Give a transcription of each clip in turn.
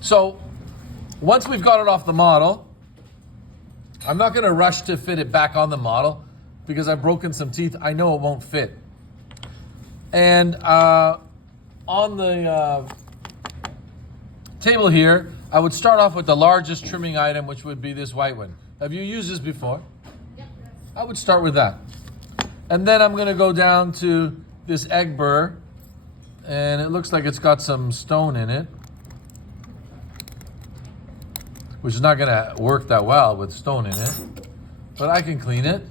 So once we've got it off the model, I'm not going to rush to fit it back on the model because I've broken some teeth. I know it won't fit. And on the table here, I would start off with the largest trimming item, which would be this white one. Have you used this before? Yep. I would start with that. And then I'm going to go down to this egg burr, and it looks like it's got some stone in it, which is not going to work that well with stone in it, but I can clean it.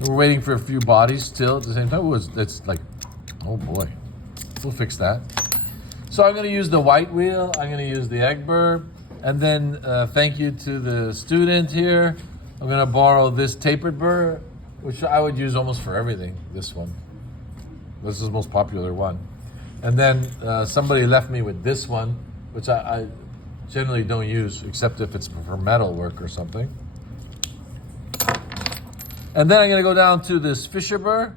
We're waiting for a few bodies still at the same time. Ooh, it's like, oh boy, we'll fix that. So I'm going to use the white wheel, I'm going to use the egg burr, and then thank you to the student here. I'm going to borrow this tapered burr, which I would use almost for everything, this one. This is the most popular one. And then somebody left me with this one, which I generally don't use, except if it's for metal work or something. And then I'm going to go down to this Fisher burr,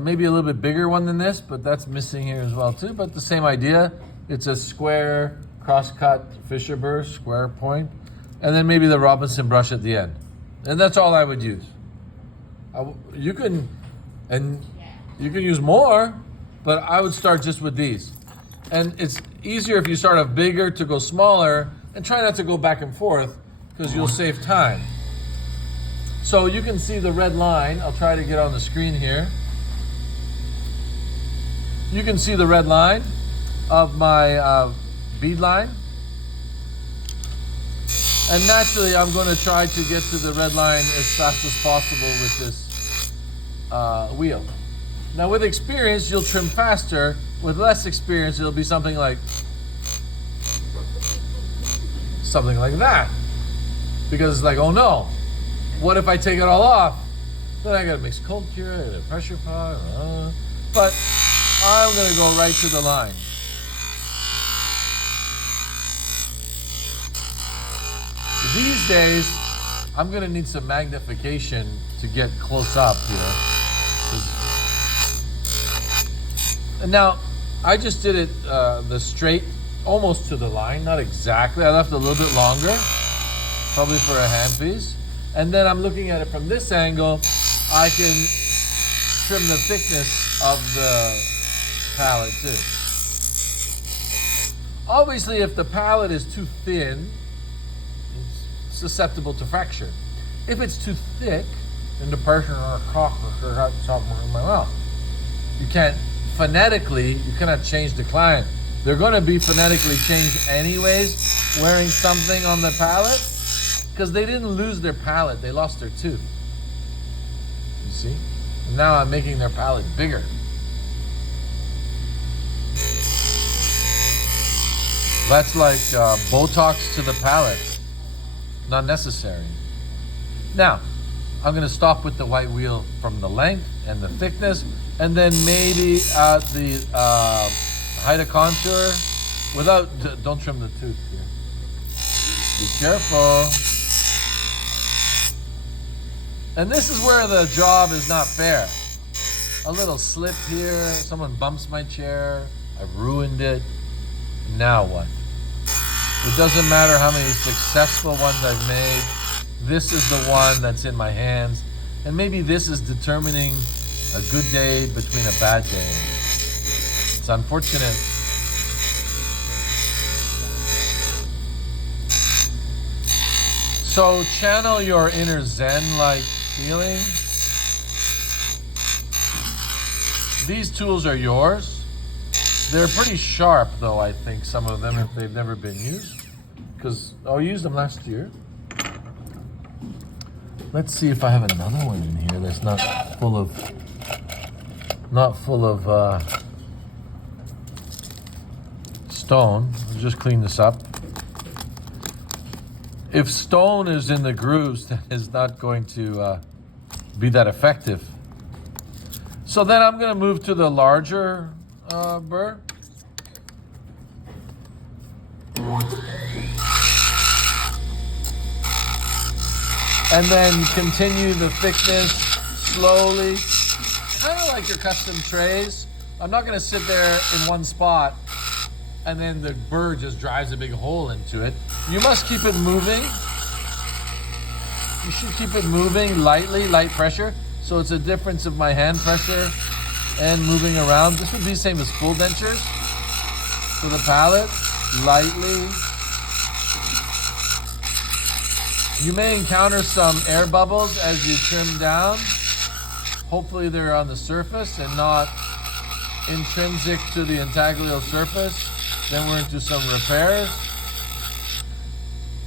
maybe a little bit bigger one than this, but that's missing here as well too. But the same idea. It's a square cross-cut Fisher burr, square point, and then maybe the Robinson brush at the end. And that's all I would use. You can use more, but I would start just with these. And it's easier if you start off bigger to go smaller, and try not to go back and forth because you'll save time. So you can see the red line. I'll try to get on the screen here. You can see the red line of my bead line. And naturally, I'm going to try to get to the red line as fast as possible with this wheel. Now with experience, you'll trim faster. With less experience, it'll be something like that. Because it's like, oh no, what if I take it all off? Then I gotta mix cold cure, I gotta pressure pot, but I'm gonna go right to the line. These days, I'm gonna need some magnification to get close up here. And now, I just did it the straight, almost to the line, not exactly. I left a little bit longer, probably for a handpiece. And then I'm looking at it from this angle. I can trim the thickness of the palette too. Obviously, if the palette is too thin, it's susceptible to fracture. If it's too thick, then the person or cough or got something in my mouth. You can't phonetically, you cannot change the client. They're going to be phonetically changed anyways, wearing something on the palette, because they didn't lose their palate, they lost their tooth. You see? And now I'm making their palate bigger. That's like Botox to the palate. Not necessary. Now, I'm going to stop with the white wheel from the length and the thickness, and then maybe at the height of contour, without, don't trim the tooth here. Be careful. And this is where the job is not fair. A little slip here, someone bumps my chair, I've ruined it. Now what? It doesn't matter how many successful ones I've made. This is the one that's in my hands. And maybe this is determining a good day between a bad day. It's unfortunate. So channel your inner Zen-like feeling. These tools are yours. They're pretty sharp though, I think, some of them, if they've never been used. Because I used them last year. Let's see if I have another one in here that's not full of stone. I'll just clean this up. If stone is in the grooves, then it's not going to be that effective. So then I'm going to move to the larger burr. And then continue the thickness slowly, kind of like your custom trays. I'm not going to sit there in one spot and then the burr just drives a big hole into it. You must keep it moving. You should keep it moving lightly, light pressure. So it's a difference of my hand pressure and moving around. This would be the same as full dentures. For the palate, lightly. You may encounter some air bubbles as you trim down. Hopefully they're on the surface and not intrinsic to the intaglial surface. Then we're into some repairs.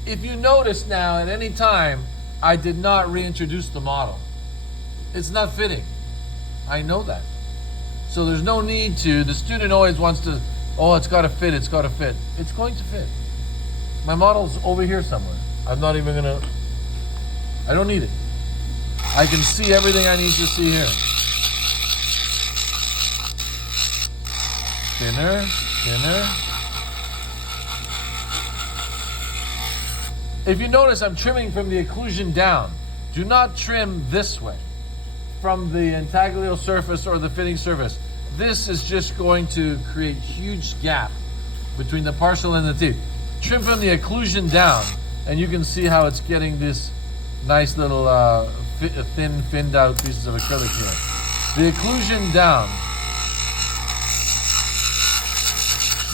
If you notice now at any time, I did not reintroduce the model. It's not fitting. I know that. So there's no need to. The student always wants to, oh, it's got to fit, it's got to fit. It's going to fit. My model's over here somewhere. I'm not even going to, I don't need it. I can see everything I need to see here. Thinner, thinner. If you notice, I'm trimming from the occlusion down. Do not trim this way from the intaglial surface or the fitting surface. This is just going to create huge gap between the partial and the teeth. Trim from the occlusion down, and you can see how it's getting this nice little thin, finned out pieces of acrylic here. The occlusion down.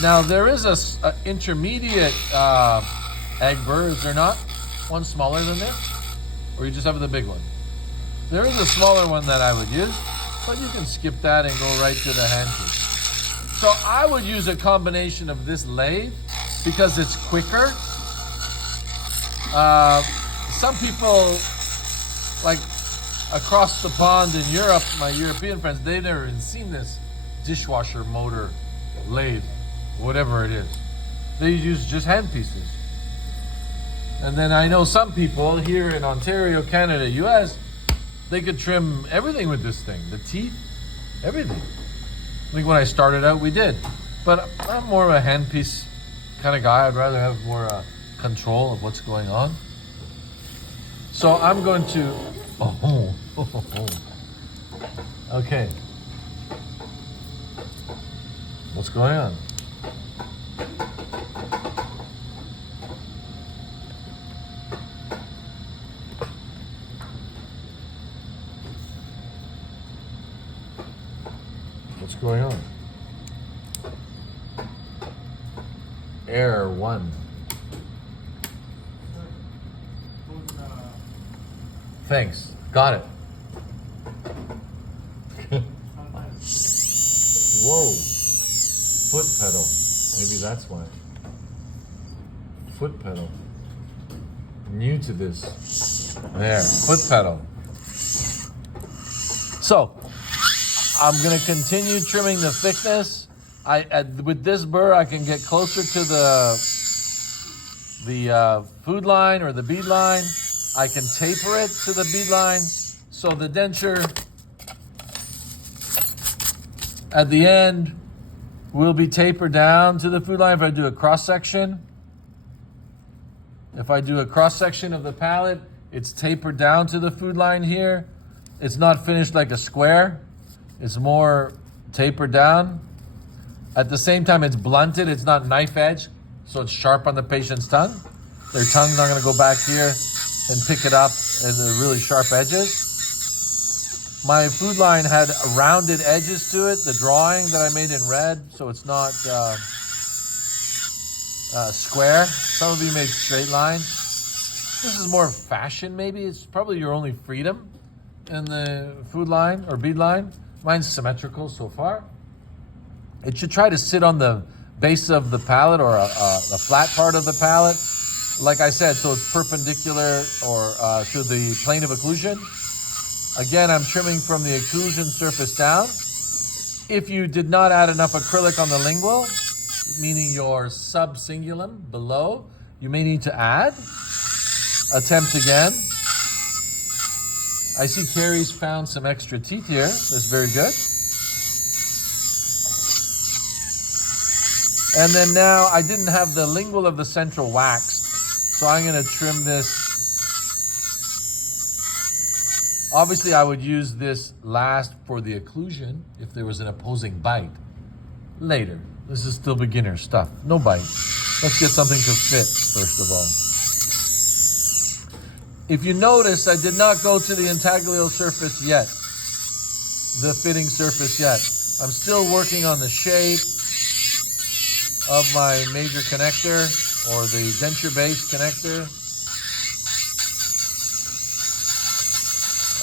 Now there is a intermediate egg burr, is there not? One smaller than this? Or you just have the big one? There is a smaller one that I would use, but you can skip that and go right to the handpiece. So I would use a combination of this lathe because it's quicker. Some people, like across the pond in Europe, my European friends, they've never even seen this dishwasher motor lathe, whatever it is. They use just hand pieces. And then I know some people here in Ontario, Canada, US, they could trim everything with this thing. The teeth, everything. I think when I started out, we did. But I'm more of a handpiece kind of guy. I'd rather have more control of what's going on. So I'm going to, okay. What's going on? What's going on? Error 1. Thanks. Got it. Whoa. Foot pedal. Maybe that's why. Foot pedal. New to this. There. Foot pedal. So, I'm going to continue trimming the thickness. With this burr, I can get closer to the food line or the bead line. I can taper it to the bead line. So the denture at the end will be tapered down to the food line if I do a cross section. If I do a cross section of the palate, it's tapered down to the food line here. It's not finished like a square. It's more tapered down. At the same time, it's blunted. It's not knife edge, so it's sharp on the patient's tongue. Their tongue's not going to go back here and pick it up and the really sharp edges. My food line had rounded edges to it, the drawing that I made in red, so it's not square. Some of you made straight lines. This is more fashion, maybe. It's probably your only freedom in the food line or bead line. Mine's symmetrical so far. It should try to sit on the base of the palate or a flat part of the palate. Like I said, so it's perpendicular or to the plane of occlusion. Again, I'm trimming from the occlusion surface down. If you did not add enough acrylic on the lingual, meaning your subcingulum below, you may need to add. Attempt again. I see Carrie's found some extra teeth here. That's very good. And then now I didn't have the lingual of the central waxed, so I'm going to trim this. Obviously, I would use this last for the occlusion if there was an opposing bite later. This is still beginner stuff. No bite. Let's get something to fit, first of all. If you notice, I did not go to the intaglio surface yet. The fitting surface yet. I'm still working on the shape of my major connector or the denture base connector.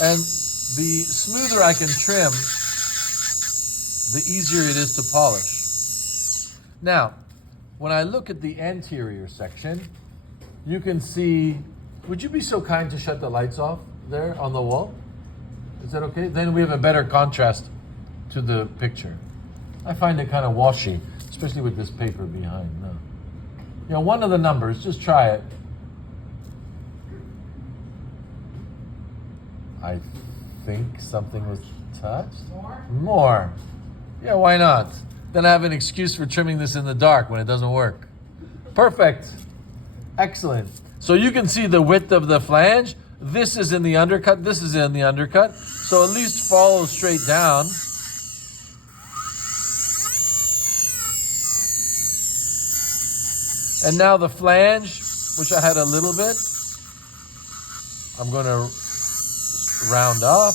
And the smoother I can trim, the easier it is to polish. Now, when I look at the anterior section, you can see, would you be so kind to shut the lights off there on the wall? Is that okay? Then we have a better contrast to the picture. I find it kind of washy, especially with this paper behind. No. You know, one of the numbers, just try it. I think something was touched. More. Yeah, why not? Then I have an excuse for trimming this in the dark when it doesn't work. Perfect. Excellent. So you can see the width of the flange. This is in the undercut. This is in the undercut. So at least follow straight down. And now the flange, which I had a little bit, I'm going to round off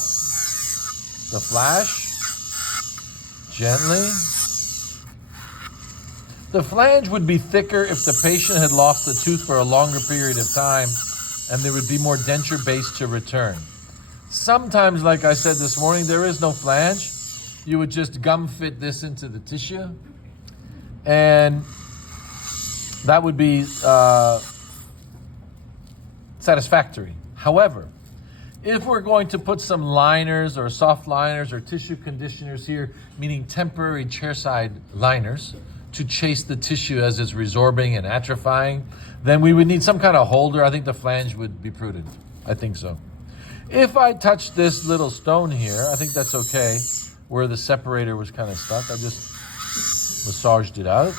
the flash gently. The flange would be thicker if the patient had lost the tooth for a longer period of time and there would be more denture base to return. Sometimes, like I said this morning, there is no flange. You would just gum fit this into the tissue and that would be satisfactory. However, if we're going to put some liners or soft liners or tissue conditioners here, meaning temporary chairside liners, to chase the tissue as it's resorbing and atrophying, then we would need some kind of holder. I think the flange would be prudent. I think so. If I touch this little stone here, I think that's okay, where the separator was kind of stuck. I just massaged it out.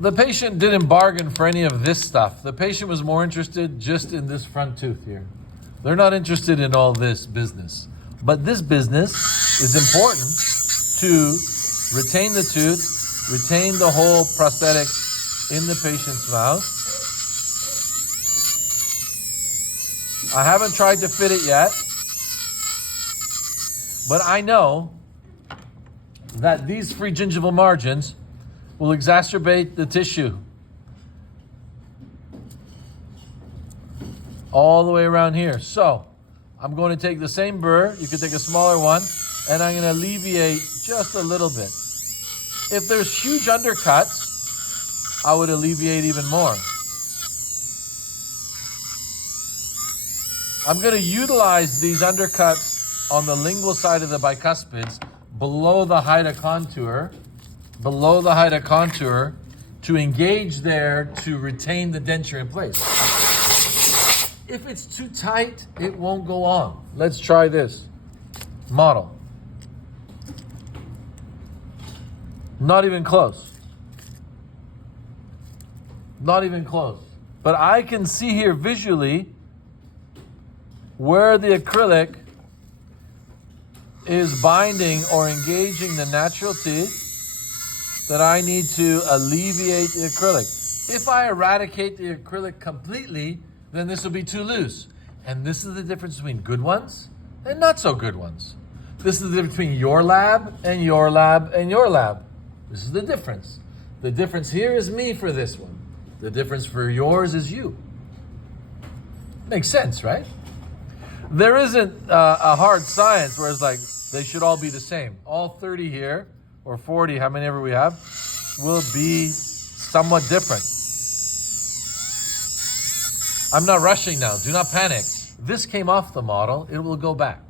The patient didn't bargain for any of this stuff. The patient was more interested just in this front tooth here. They're not interested in all this business. But this business is important to retain the tooth, retain the whole prosthetic in the patient's mouth. I haven't tried to fit it yet, but I know that these free gingival margins will exacerbate the tissue all the way around here. So I'm going to take the same burr, you could take a smaller one, and I'm going to alleviate just a little bit. If there's huge undercuts, I would alleviate even more. I'm going to utilize these undercuts on the lingual side of the bicuspids below the height of contour, to engage there to retain the denture in place. If it's too tight, it won't go on. Let's try this model. Not even close. Not even close. But I can see here visually where the acrylic is binding or engaging the natural teeth that I need to alleviate the acrylic. If I eradicate the acrylic completely, then this will be too loose. And this is the difference between good ones and not so good ones. This is the difference between your lab and your lab and your lab. This is the difference. The difference here is me for this one. The difference for yours is you. Makes sense, right? There isn't a hard science where it's like they should all be the same. All 30 here, or 40, how many ever we have, will be somewhat different. I'm not rushing now. Do not panic. This came off the model. It will go back.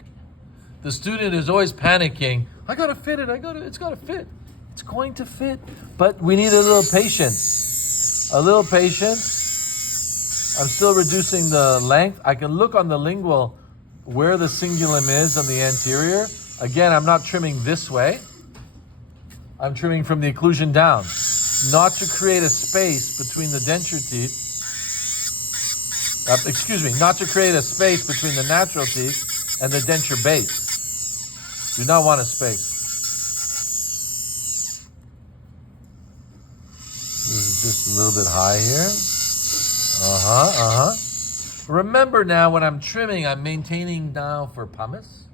The student is always panicking. I got to fit it. It's got to fit. It's going to fit. But we need a little patience. A little patience. I'm still reducing the length. I can look on the lingual where the cingulum is on the anterior. Again, I'm not trimming this way. I'm trimming from the occlusion down, not to create a space between the denture teeth. Not to create a space between the natural teeth and the denture base. Do not want a space. This is just a little bit high here. Remember now, when I'm trimming, I'm maintaining now for pumice,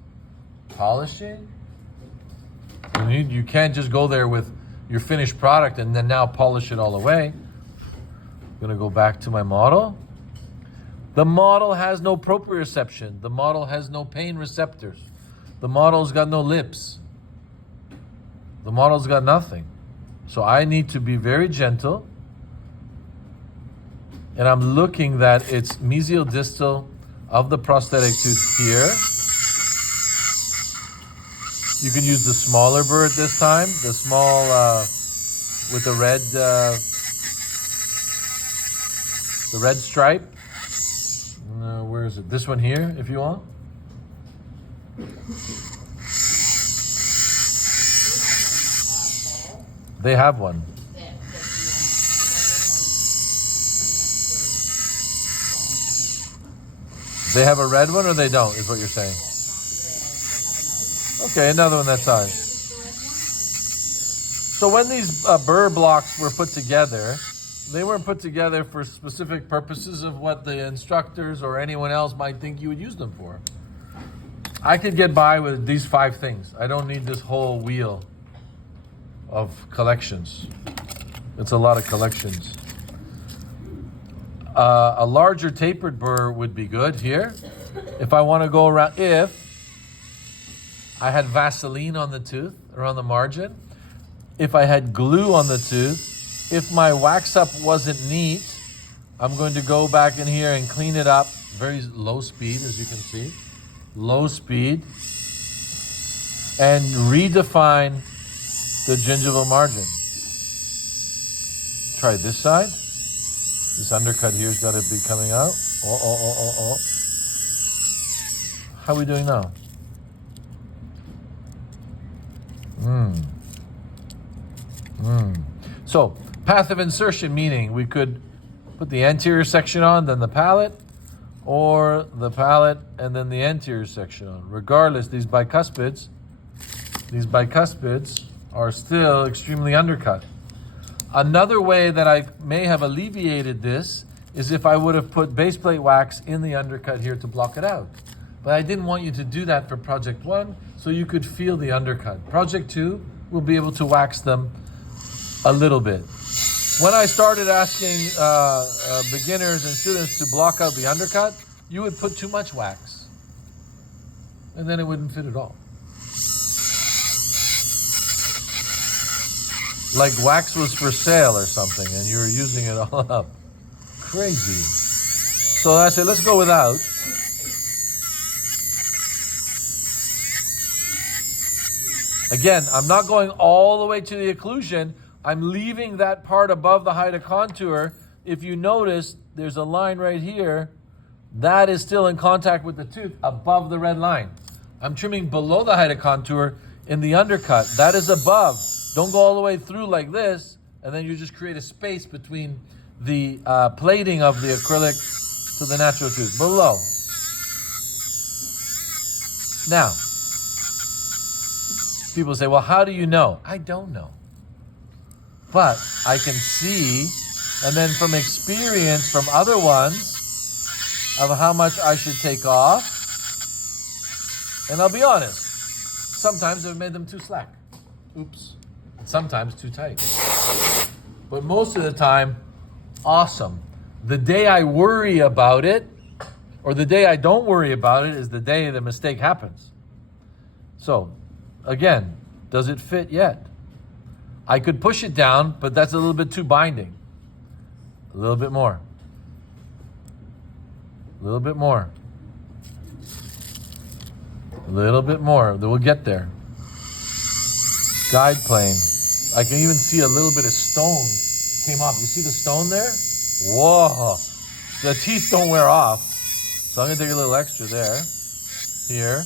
polishing. You can't just go there with your finished product and then now polish it all away. I'm gonna go back to my model. The model has no proprioception. The model has no pain receptors. The model's got no lips. The model's got nothing. So I need to be very gentle. And I'm looking that it's mesial distal of the prosthetic tooth here. You can use the smaller burr at this time, the small with the red stripe. Where is it? This one here, if you want. They have one. They have a red one or they don't, is what you're saying? Okay, another one that size. So when these burr blocks were put together, they weren't put together for specific purposes of what the instructors or anyone else might think you would use them for. I could get by with these 5 things. I don't need this whole wheel of collections. It's a lot of collections. A larger tapered burr would be good here. If I want to go around, if I had Vaseline on the tooth, around the margin, if I had glue on the tooth, if my wax up wasn't neat, I'm going to go back in here and clean it up. Very low speed, as you can see. Low speed. And redefine the gingival margin. Try this side. This undercut here's got to be coming out. Oh. How are we doing now? So, path of insertion, meaning we could put the anterior section on, then the palate, or the palate and then the anterior section on. Regardless, these bicuspids are still extremely undercut. Another way that I may have alleviated this is if I would have put base plate wax in the undercut here to block it out. But I didn't want you to do that for Project 1, so you could feel the undercut. Project 2, we'll be able to wax them a little bit. When I started asking beginners and students to block out the undercut, you would put too much wax, and then it wouldn't fit at all. Like wax was for sale or something, and you were using it all up. Crazy. So I said, let's go without. Again, I'm not going all the way to the occlusion. I'm leaving that part above the height of contour. If you notice, there's a line right here. That is still in contact with the tooth above the red line. I'm trimming below the height of contour in the undercut. That is above. Don't go all the way through like this, and then you just create a space between the plating of the acrylic to the natural tooth. Below. Now, people say, well, how do you know? I don't know. But I can see, and then from experience from other ones, of how much I should take off. And I'll be honest, sometimes I've made them too slack. Oops. Sometimes too tight. But most of the time, awesome. The day I worry about it, or the day I don't worry about it, is the day the mistake happens. So, again, does it fit yet? I could push it down, but that's a little bit too binding. A little bit more. A little bit more. A little bit more. Then we'll get there. Guide plane. I can even see a little bit of stone came off. You see the stone there? Whoa. The teeth don't wear off. So I'm going to take a little extra there. Here.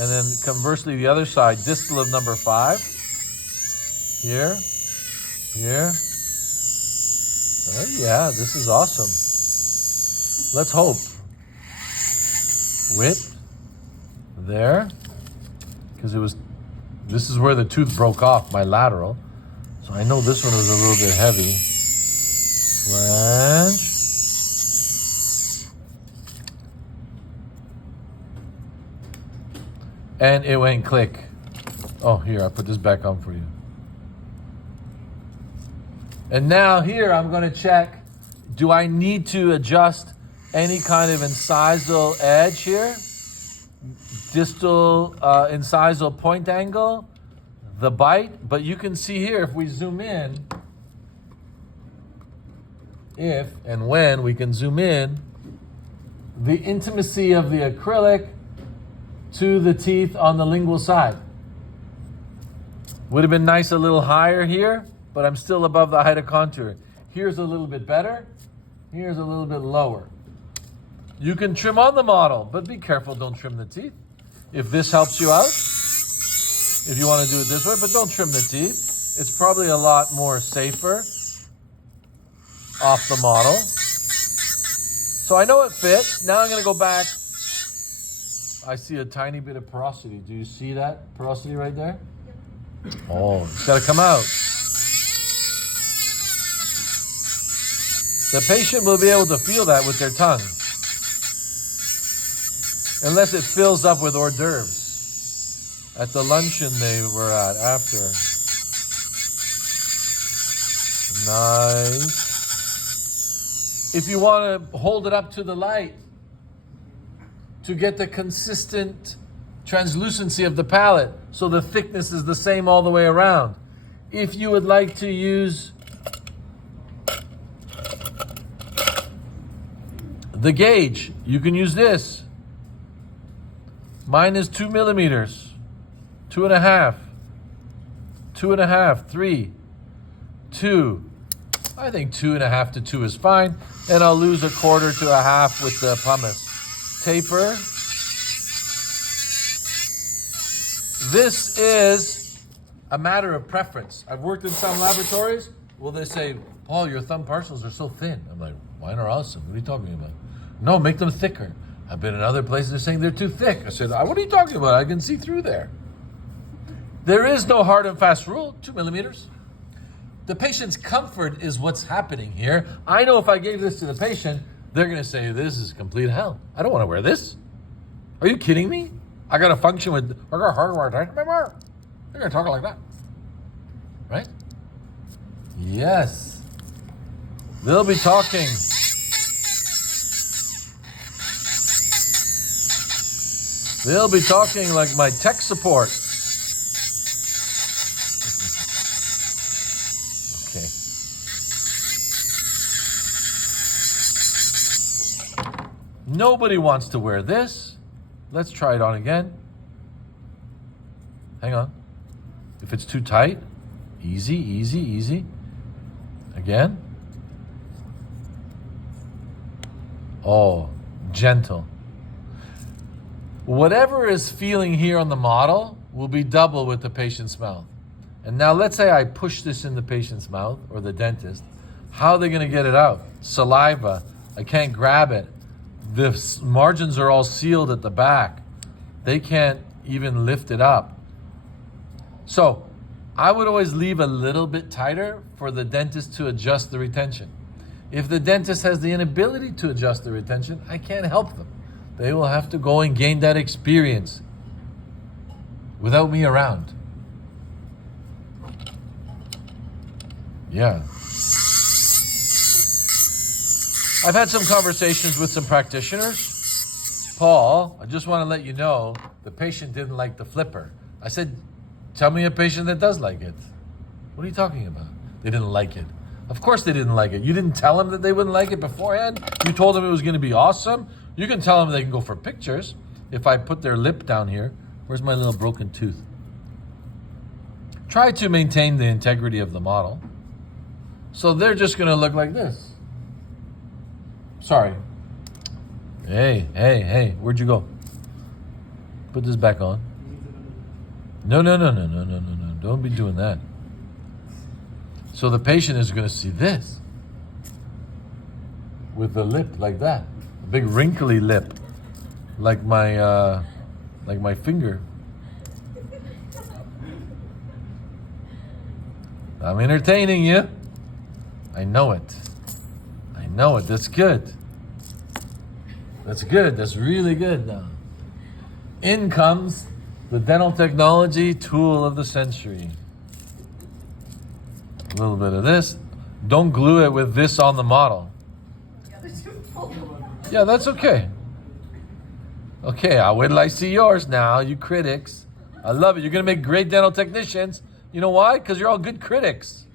And then conversely, the other side, distal of number 5. Here. Here. Oh, yeah, this is awesome. Let's hope. Width. There. because this is where the tooth broke off, my lateral. So I know this one was a little bit heavy. Flange. And it went click. Oh, here, I'll put this back on for you. And now here, I'm going to check, do I need to adjust any kind of incisal edge here? Distal incisal point angle, the bite. But you can see here, if we zoom in, if and when we can zoom in, the intimacy of the acrylic to the teeth on the lingual side. Would have been nice a little higher here, but I'm still above the height of contour. Here's a little bit better. Here's a little bit lower. You can trim on the model, but be careful, don't trim the teeth. If this helps you out, if you want to do it this way, but don't trim the teeth. It's probably a lot more safer off the model. So I know it fits. Now I'm going to go back. I see a tiny bit of porosity. Do you see that porosity right there? Oh, it's got to come out. The patient will be able to feel that with their tongue. Unless it fills up with hors d'oeuvres at the luncheon they were at after. Nice. If you want to hold it up to the light to get the consistent translucency of the palate, so the thickness is the same all the way around. If you would like to use the gauge, you can use this. Mine is 2 millimeters, 2.5, 2.5, 3, 2. I think 2.5 to 2 is fine. And I'll lose 1/4 to 1/2 with the pumice. Taper. This is a matter of preference. I've worked in some laboratories. Well, they say, Paul, your thumb partials are so thin. I'm like, mine are awesome. What are you talking about? No, make them thicker. I've been in other places, they're saying they're too thick. I said, what are you talking about? I can see through there. There is no hard and fast rule, 2 millimeters. The patient's comfort is what's happening here. I know if I gave this to the patient, they're going to say, this is complete hell. I don't want to wear this. Are you kidding me? I got to function with, they're going to talk like that. Right? Yes. They'll be talking. They'll be talking like my tech support. Okay. Nobody wants to wear this. Let's try it on again. Hang on. If it's too tight, easy, easy, easy. Again. Oh, gentle. Whatever is feeling here on the model will be double with the patient's mouth. And now let's say I push this in the patient's mouth or the dentist. How are they going to get it out? Saliva. I can't grab it. The margins are all sealed at the back. They can't even lift it up. So I would always leave a little bit tighter for the dentist to adjust the retention. If the dentist has the inability to adjust the retention, I can't help them. They will have to go and gain that experience without me around. Yeah. I've had some conversations with some practitioners. Paul, I just want to let you know, the patient didn't like the flipper. I said, tell me a patient that does like it. What are you talking about? They didn't like it. Of course they didn't like it. You didn't tell them that they wouldn't like it beforehand. You told them it was going to be awesome. You can tell them they can go for pictures. If I put their lip down here, where's my little broken tooth? Try to maintain the integrity of the model. So they're just going to look like this. Sorry. Hey, where'd you go? Put this back on. No. Don't be doing that. So the patient is going to see this with the lip like that, a big wrinkly lip, like my finger. I'm entertaining you. I know it. I know it. That's good. That's good. That's really good now. In comes the dental technology tool of the century. A little bit of this. Don't glue it with this on the model. Yeah, that's okay. Okay, I'll wait till I see yours now, you critics. I love it. You're going to make great dental technicians. You know why? Because you're all good critics.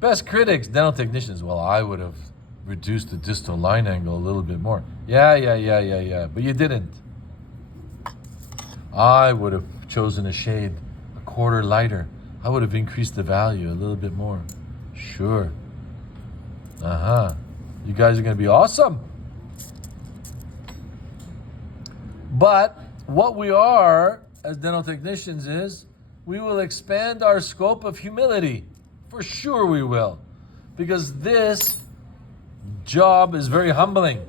Best critics, dental technicians. Well, I would have reduced the distal line angle a little bit more. Yeah. But you didn't. I would have chosen a shade a quarter lighter. I would have increased the value a little bit more. Sure. You guys are going to be awesome. But what we are as dental technicians is we will expand our scope of humility. For sure we will. Because this job is very humbling.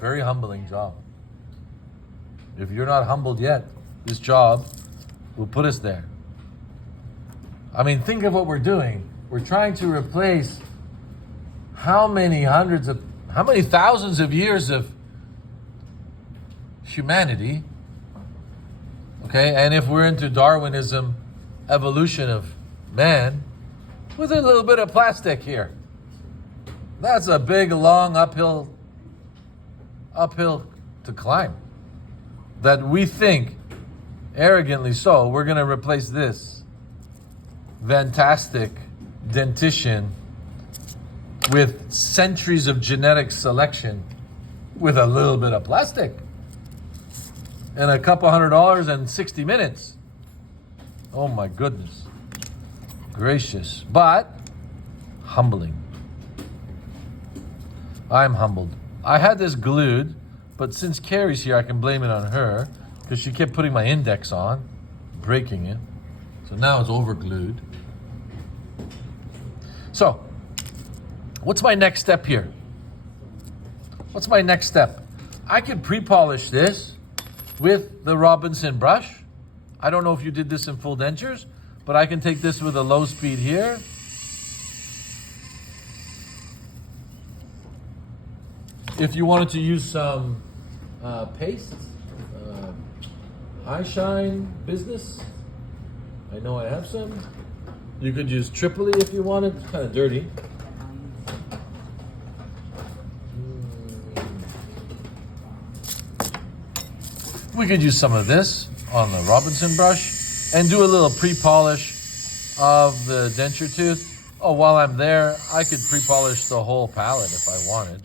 Very humbling job. If you're not humbled yet, this job will put us there. I mean, think of what we're doing. We're trying to replace how many thousands of years of humanity, okay? And if we're into Darwinism, evolution of man, with a little bit of plastic here. That's a big, long uphill to climb. That we think, arrogantly so, we're going to replace this fantastic dentition with centuries of genetic selection with a little bit of plastic and a couple $100 and 60 minutes. Oh my goodness. Gracious, but humbling. I'm humbled. I had this glued, but since Carrie's here, I can blame it on her because she kept putting my index on, breaking it. So now it's over glued. So, what's my next step here? What's my next step? I could pre-polish this with the Robinson brush. I don't know if you did this in full dentures, but I can take this with a low speed here. If you wanted to use some paste, high shine business, I know I have some. You could use Tripoli if you wanted. It's kind of dirty. We could use some of this on the Robinson brush and do a little pre-polish of the denture tooth. Oh, while I'm there, I could pre-polish the whole palate if I wanted.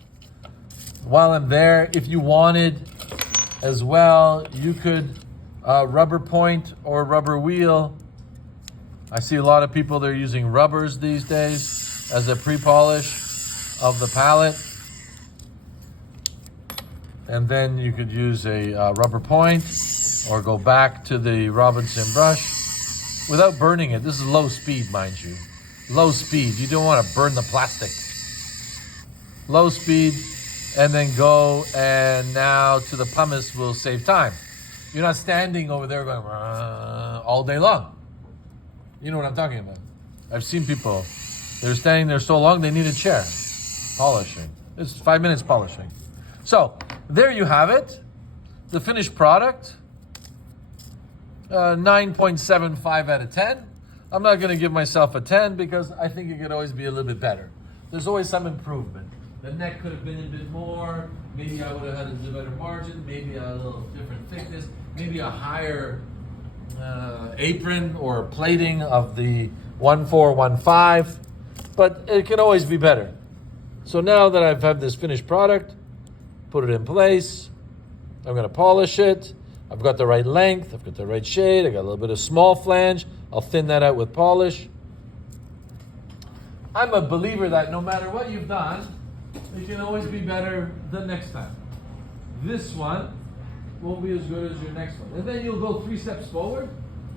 While I'm there, if you wanted as well, you could rubber point or rubber wheel. I see a lot of people, they're using rubbers these days as a pre-polish of the palate. And then you could use a rubber point or go back to the Robinson brush without burning it. This is low speed, mind you. Low speed. You don't want to burn the plastic. Low speed, and then go, and now to the pumice will save time. You're not standing over there going all day long. You know what I'm talking about. I've seen people, they're standing there so long they need a chair. Polishing. It's 5 minutes polishing. So, there you have it. The finished product. 9.75 out of 10. I'm not going to give myself a 10 because I think it could always be a little bit better. There's always some improvement. The neck could have been a bit more. Maybe I would have had a better margin. Maybe a little different thickness. Maybe a higher apron or plating of the 1415. But it can always be better. So now that I've had this finished product, put it in place. I'm going to polish it. I've got the right length. I've got the right shade. I got a little bit of small flange. I'll thin that out with polish. I'm a believer that no matter what you've done, it can always be better the next time. This one won't be as good as your next one. And then you'll go 3 steps forward,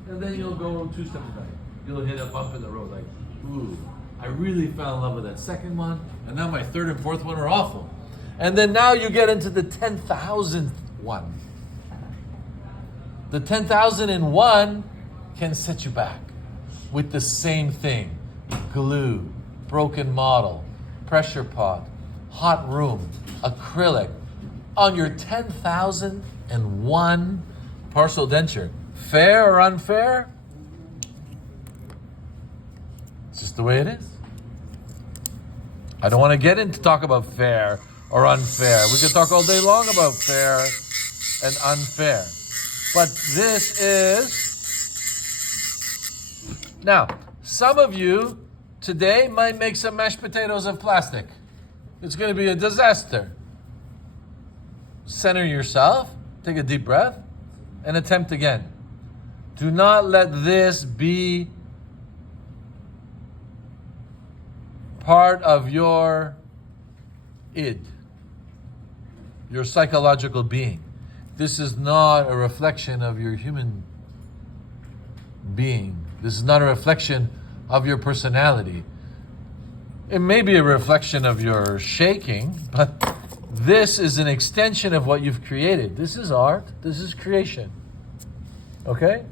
and then you'll go 2 steps back. You'll hit a bump in the road like, ooh, I really fell in love with that second one, and now my third and fourth one are awful. And then now you get into the 10,000th one. The 10,001 can set you back. with the same thing. Glue, broken model, pressure pot, hot room, acrylic, on your 10,001 partial denture. Fair or unfair? It's just the way it is. I don't want to get into talk about fair or unfair. We could talk all day long about fair and unfair. But this is... Now, some of you today might make some mashed potatoes of plastic. It's going to be a disaster. Center yourself, take a deep breath, and attempt again. Do not let this be part of your id, your psychological being. This is not a reflection of your human being. This is not a reflection of your personality. It may be a reflection of your shaking, but this is an extension of what you've created. This is art. This is creation. Okay?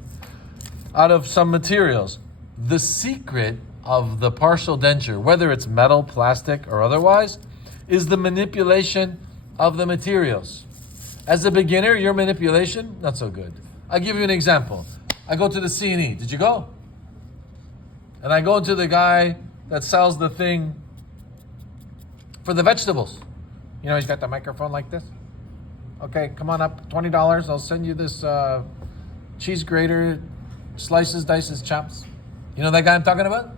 Out of some materials. The secret of the partial denture, whether it's metal, plastic, or otherwise, is the manipulation of the materials. As a beginner, your manipulation, not so good. I'll give you an example. I go to the C&E. Did you go? And I go to the guy that sells the thing for the vegetables. You know, he's got the microphone like this. Okay, come on up, $20. I'll send you this cheese grater, slices, dices, chops. You know that guy I'm talking about?